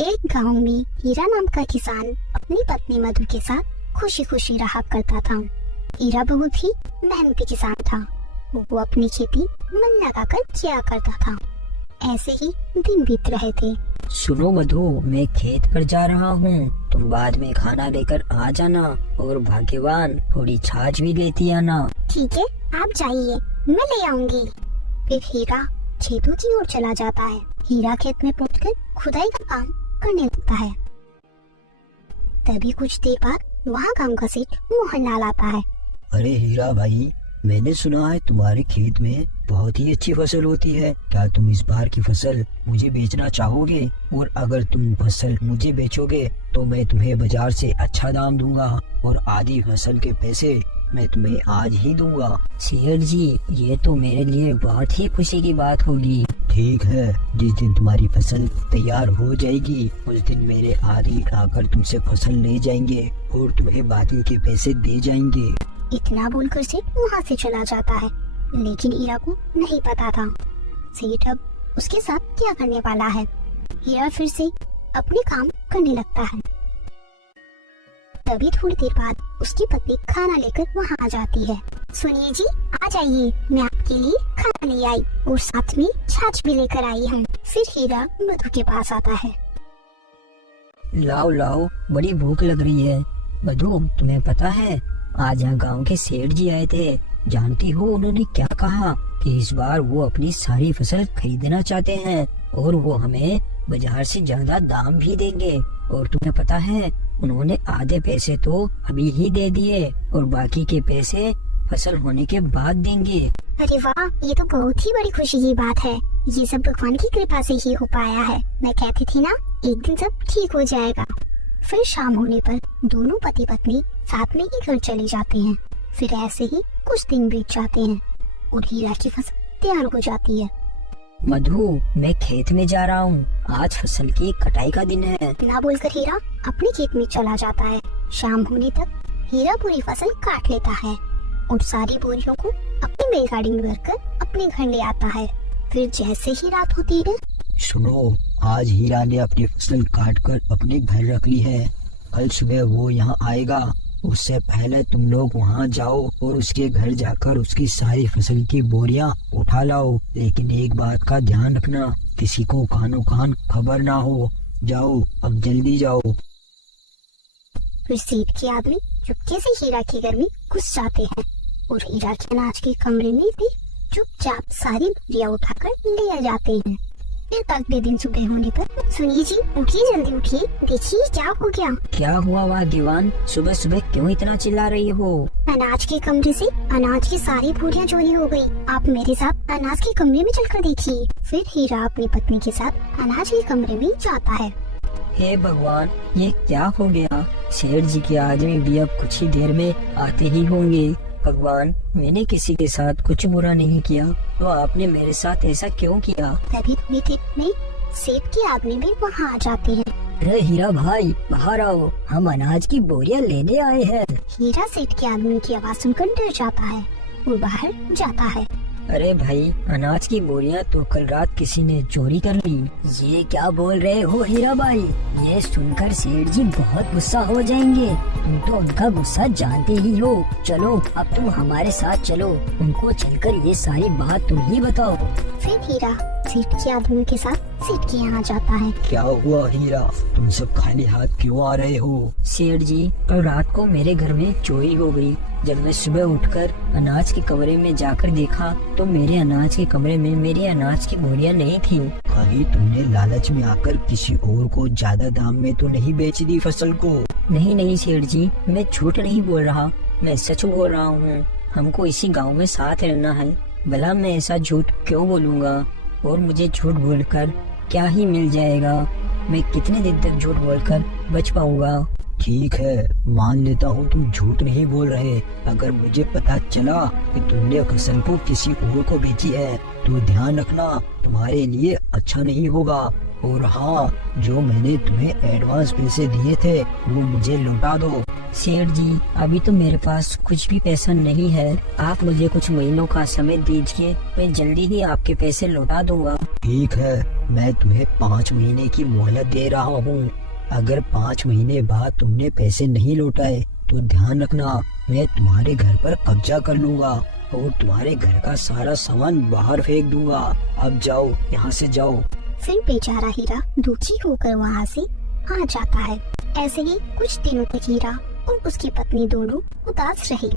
एक गांव में हीरा नाम का किसान अपनी पत्नी मधु के साथ खुशी खुशी रहा करता था। हीरा बहुत ही मेहनती किसान था। वो अपनी खेती मन लगाकर किया करता था। ऐसे ही दिन बीत रहे थे। सुनो मधु, मैं खेत पर जा रहा हूँ, तुम बाद में खाना लेकर आ जाना और भाग्यवान थोड़ी छाछ भी लेती आना। ठीक है, आप जाइए, मैं ले आऊंगी। फिर हीरा खेतों की ओर चला जाता है। हीरा खेत में पहुंचकर खुदाई का काम करने लगता है। तभी कुछ देर बाद वहाँ गांव का सेठ मोहनलाल आता है। अरे हीरा भाई, मैंने सुना है तुम्हारे खेत में बहुत ही अच्छी फसल होती है। क्या तुम इस बार की फसल मुझे बेचना चाहोगे? और अगर तुम फसल मुझे बेचोगे तो मैं तुम्हें बाजार से अच्छा दाम दूंगा और आधी फसल के पैसे मैं तुम्हें आज ही दूंगा। सेठ जी, ये तो मेरे लिए बहुत ही खुशी की बात होगी। ठीक है, जिस दिन तुम्हारी फसल तैयार हो जाएगी उस दिन मेरे आदमी आकर तुमसे फसल ले जाएंगे और तुम्हें बाकी के पैसे दे जाएंगे। इतना बोलकर सेठ वहाँ से चला जाता है। लेकिन हीरा को नहीं पता था सेठ अब उसके साथ क्या करने वाला है। हीरा फिर से अपने काम करने लगता है। तभी थोड़ी देर बाद उसकी पत्नी खाना लेकर वहाँ आ जाती है। सुनिए जी, आ जाइए, मैं आपके लिए खाना ले आई और साथ में छाछ भी लेकर आई हूँ। फिर हीरा मधु के पास आता है। लाओ लाओ, बड़ी भूख लग रही है। मधु, तुम्हें पता है आज यहाँ गांव के सेठ जी आए थे। जानती हो उन्होंने क्या कहा कि इस बार वो अपनी सारी फसल खरीदना चाहते हैं और वो हमें बाजार से ज्यादा दाम भी देंगे। और तुम्हें पता है उन्होंने आधे पैसे तो अभी ही दे दिए और बाकी के पैसे फसल होने के बाद देंगे। अरे वाह, ये तो बहुत ही बड़ी खुशी की बात है। ये सब भगवान की कृपा से ही हो पाया है। मैं कहती थी ना, एक दिन सब ठीक हो जाएगा। फिर शाम होने पर दोनों पति पत्नी साथ में ही घर चले जाते हैं। फिर ऐसे ही कुछ दिन बीत जाते हैं और हीरा की फसल तैयार हो जाती है। मधु, मैं खेत में जा रहा हूँ, आज फसल की कटाई का दिन है। ना बोलकर हीरा अपने खेत में चला जाता है। शाम होने तक हीरा पूरी फसल काट लेता है और सारी बोरियों को अपनी बैलगाड़ी में भरकर अपने घर ले आता है। फिर जैसे ही रात होती है, सुनो, आज हीरा ने अपनी फसल काट कर अपने घर रख ली है। कल सुबह वो यहाँ आएगा। उससे पहले तुम लोग वहाँ जाओ और उसके घर जाकर उसकी सारी फसल की बोरियां उठा लाओ। लेकिन एक बात का ध्यान रखना, किसी को कानो कान खबर ना हो। जाओ, अब जल्दी जाओ। फिर सेठ के आदमी चुपके से हीरा के घर में घुस जाते हैं और हीरा के अनाज के कमरे में भी चुपचाप सारी बोरियां उठाकर ले आ जाते हैं। फिर अगले दिन सुबह होने पर, सुनिए जी, उठिए, जल्दी उठिए, देखिए क्या हो गया। क्या हुआ भाग्यवान, सुबह सुबह क्यों इतना चिल्ला रही हो? अनाज के कमरे से अनाज की सारी बोरियां चोरी हो गई। आप मेरे साथ अनाज के कमरे में चलकर देखिए। फिर हीरा अपनी पत्नी के साथ अनाज के कमरे में जाता है। हे भगवान, ये क्या हो गया? सेठ जी के आदमी भी अब कुछ ही देर में आते ही होंगे। भगवान, मैंने किसी के साथ कुछ बुरा नहीं किया, तो आपने मेरे साथ ऐसा क्यों किया? तभी थोड़ी देर में सेठ के आदमी भी वहाँ आ जाते हैं। अरे हीरा भाई, बाहर आओ, हम अनाज की बोरियां लेने आए हैं। हीरा सेठ के आदमी की आवाज सुनकर डर जाता है और बाहर जाता है। अरे भाई, अनाज की बोरियां तो कल रात किसी ने चोरी कर ली। ये क्या बोल रहे हो हीरा भाई? ये सुनकर सेठ जी बहुत गुस्सा हो जाएंगे। तुम तो उनका गुस्सा जानते ही हो। चलो, अब तुम हमारे साथ चलो, उनको चलकर ये सारी बात तुम ही बताओ। फिर हीरा सेठ के आदमी के साथ सेठ के यहाँ जाता है। क्या हुआ हीरा, तुम सब खाली हाथ क्यों आ रहे हो? सेठ जी, कल रात को मेरे घर में चोरी हो गई। जब मैं सुबह उठकर अनाज के कमरे में जाकर देखा तो मेरे अनाज के कमरे में मेरी अनाज की बोरियां नहीं थी। कहीं तुमने लालच में आकर किसी और को ज्यादा दाम में तो नहीं बेच दी फसल को? नहीं नहीं सेठ जी, मैं झूठ नहीं बोल रहा, मैं सच बोल रहा हूँ। हमको इसी गांव में साथ रहना है, भला मैं ऐसा झूठ क्यों बोलूँगा? और मुझे झूठ बोलकर क्या ही मिल जाएगा? मैं कितने दिन तक झूठ बोलकर बच पाऊंगा? ठीक है, मान लेता हूँ तुम झूठ नहीं बोल रहे। अगर मुझे पता चला कि तुमने फसल को किसी और को बेची है तो ध्यान रखना, तुम्हारे लिए अच्छा नहीं होगा। और हाँ, जो मैंने तुम्हें एडवांस पैसे दिए थे वो मुझे लौटा दो। सेठ जी, अभी तो मेरे पास कुछ भी पैसा नहीं है। आप मुझे कुछ महीनों का समय दीजिए, मैं जल्दी ही आपके पैसे लौटा दूंगा। ठीक है, मैं तुम्हें 5 महीने की मोहलत दे रहा हूँ। अगर 5 महीने बाद तुमने पैसे नहीं लौटाए तो ध्यान रखना, मैं तुम्हारे घर पर कब्जा कर लूंगा और तुम्हारे घर का सारा सामान बाहर फेंक दूंगा। अब जाओ, यहाँ से जाओ। फिर बेचारा हीरा दुखी होकर वहाँ से आ जाता है। ऐसे ही कुछ दिनों तक हीरा और उसकी पत्नी दोनों उदास रहे।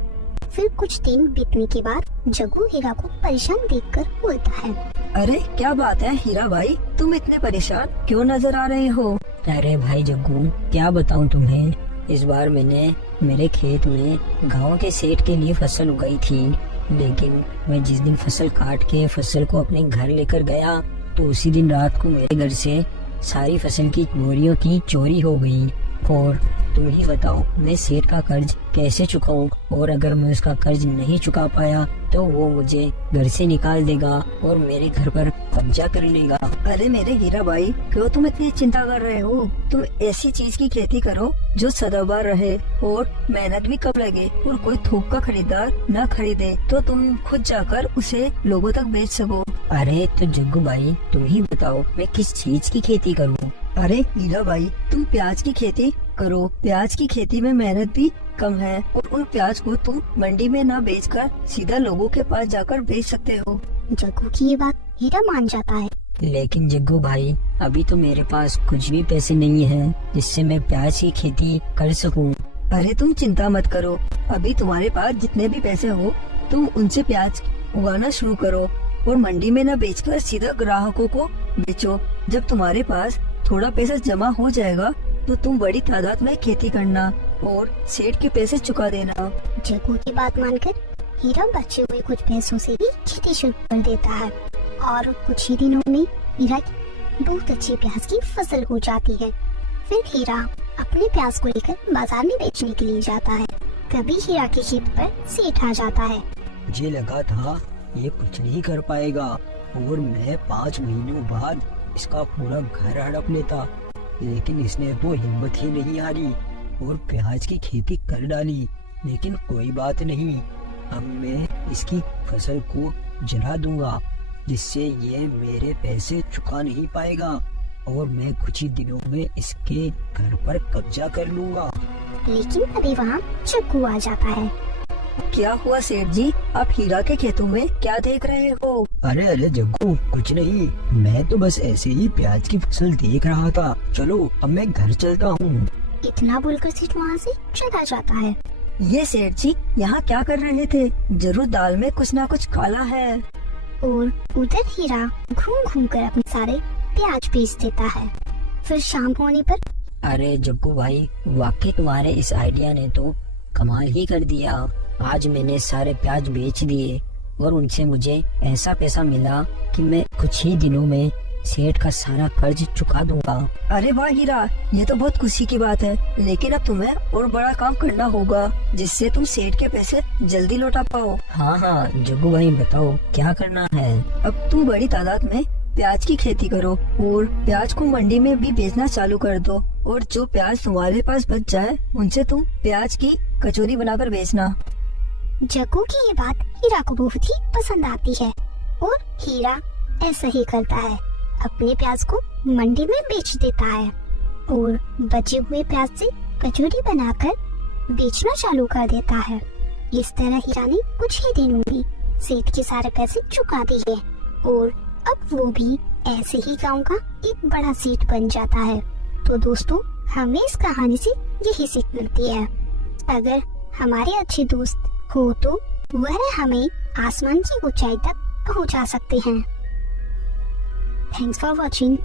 फिर कुछ दिन बीतने के बाद जग्गू हीरा को परेशान देखकर बोलता है, अरे क्या बात है हीरा भाई, तुम इतने परेशान क्यों नजर आ रहे हो? अरे भाई जग्गू, क्या बताऊं तुम्हें, इस बार मैंने मेरे खेत में गांव के सेठ के लिए फसल उगाई थी, लेकिन मैं जिस दिन फसल काट के फसल को अपने घर लेकर गया तो उसी दिन रात को मेरे घर से सारी फसल की बोरियों की चोरी हो गई। और तुम ही बताओ, मैं सेठ का कर्ज कैसे चुकाऊं? और अगर मैं उसका कर्ज नहीं चुका पाया तो वो मुझे घर से निकाल देगा और मेरे घर पर कब्जा कर लेगा। अरे मेरे हीरा भाई, क्यों तुम इतनी चिंता कर रहे हो? तुम ऐसी चीज की खेती करो जो सदाबहार रहे और मेहनत भी कम लगे और कोई थोक का खरीदार न खरीदे, तो तुम खुद जाकर उसे लोगों तक बेच सको। अरे तो जग्गू भाई, तुम ही बताओ मैं किस चीज की खेती करूँ? अरे हीरा भाई, तुम प्याज की खेती करो। प्याज की खेती में मेहनत भी कम है और उन प्याज को तुम मंडी में न बेचकर सीधा लोगों के पास जाकर बेच सकते हो। जग्गू की ये बात हीरा मान जाता है। लेकिन जग्गू भाई, अभी तो मेरे पास कुछ भी पैसे नहीं है जिससे मैं प्याज की खेती कर सकूं। अरे तुम चिंता मत करो, अभी तुम्हारे पास जितने भी पैसे हो तुम उनसे प्याज उगाना शुरू करो और मंडी में न बेचकर सीधा ग्राहकों को बेचो। जब तुम्हारे पास थोड़ा पैसा जमा हो जाएगा तो तुम बड़ी तादाद में खेती करना और सेठ के पैसे चुका देना। जग्गू की बात मानकर हीरा बचे हुए कुछ पैसों से ही खेती शुरू कर देता है और कुछ ही दिनों में हीरा की बहुत अच्छी प्याज की फसल हो जाती है। फिर हीरा अपने प्याज को लेकर बाजार में बेचने के लिए जाता है। तभी हीरा के खेत पर सेठ आ जाता है। मुझे लगा था ये कुछ नहीं कर पाएगा और मैं 5 महीनों बाद इसका पूरा घर हड़प लेता, लेकिन इसने तो हिम्मत ही नहीं हारी और प्याज की खेती कर डाली। लेकिन कोई बात नहीं, अब मैं इसकी फसल को जला दूंगा जिससे ये मेरे पैसे चुका नहीं पाएगा और मैं कुछ ही दिनों में इसके घर पर कब्जा कर लूंगा। लेकिन अभी वहाँ जग्गू आ जाता है। क्या हुआ सेठ जी, आप हीरा के खेतों में क्या देख रहे हो? अरे अरे जग्गू, कुछ नहीं, मैं तो बस ऐसे ही प्याज की फसल देख रहा था। चलो अब मैं घर चलता हूँ। इतना बोलकर सेठ वहाँ से चला जाता है। ये सेठ जी यहाँ क्या कर रहे थे? जरूर दाल में कुछ ना कुछ काला है। और उधर हीरा घूम घूम कर अपने सारे प्याज बेच देता है। फिर शाम होने पर अरे जग्गू भाई, वाकई तुम्हारे इस आइडिया ने तो कमाल ही कर दिया। आज मैंने सारे प्याज बेच दिए और उनसे मुझे ऐसा पैसा मिला कि मैं कुछ ही दिनों में सेठ का सारा कर्ज चुका दूंगा। अरे वाह हीरा, ये तो बहुत खुशी की बात है, लेकिन अब तुम्हें और बड़ा काम करना होगा जिससे तुम सेठ के पैसे जल्दी लौटा पाओ। हाँ हाँ जग्गू भाई, बताओ क्या करना है? अब तुम बड़ी तादाद में प्याज की खेती करो और प्याज को मंडी में भी बेचना चालू कर दो और जो प्याज तुम्हारे पास बच जाए उनसे तुम प्याज की कचौरी बनाकर बेचना। जग्गू की ये बात हीरा को बहुत ही पसंद आती है और हीरा ऐसा ही करता है, अपने प्याज को मंडी में बेच देता है और बचे हुए प्याज से कचौरी बनाकर बेचना चालू कर देता है। इस तरह हीरा ने कुछ ही दिनों में सेठ के सारे पैसे चुका दिए और अब वो भी ऐसे ही गांव का एक बड़ा सेठ बन जाता है। तो दोस्तों, हमें इस कहानी से यही सीख मिलती है, अगर हमारे अच्छे दोस्त हो तो वह हमें आसमान की ऊंचाई तक पहुंचा सकते हैं। Thanks for watching.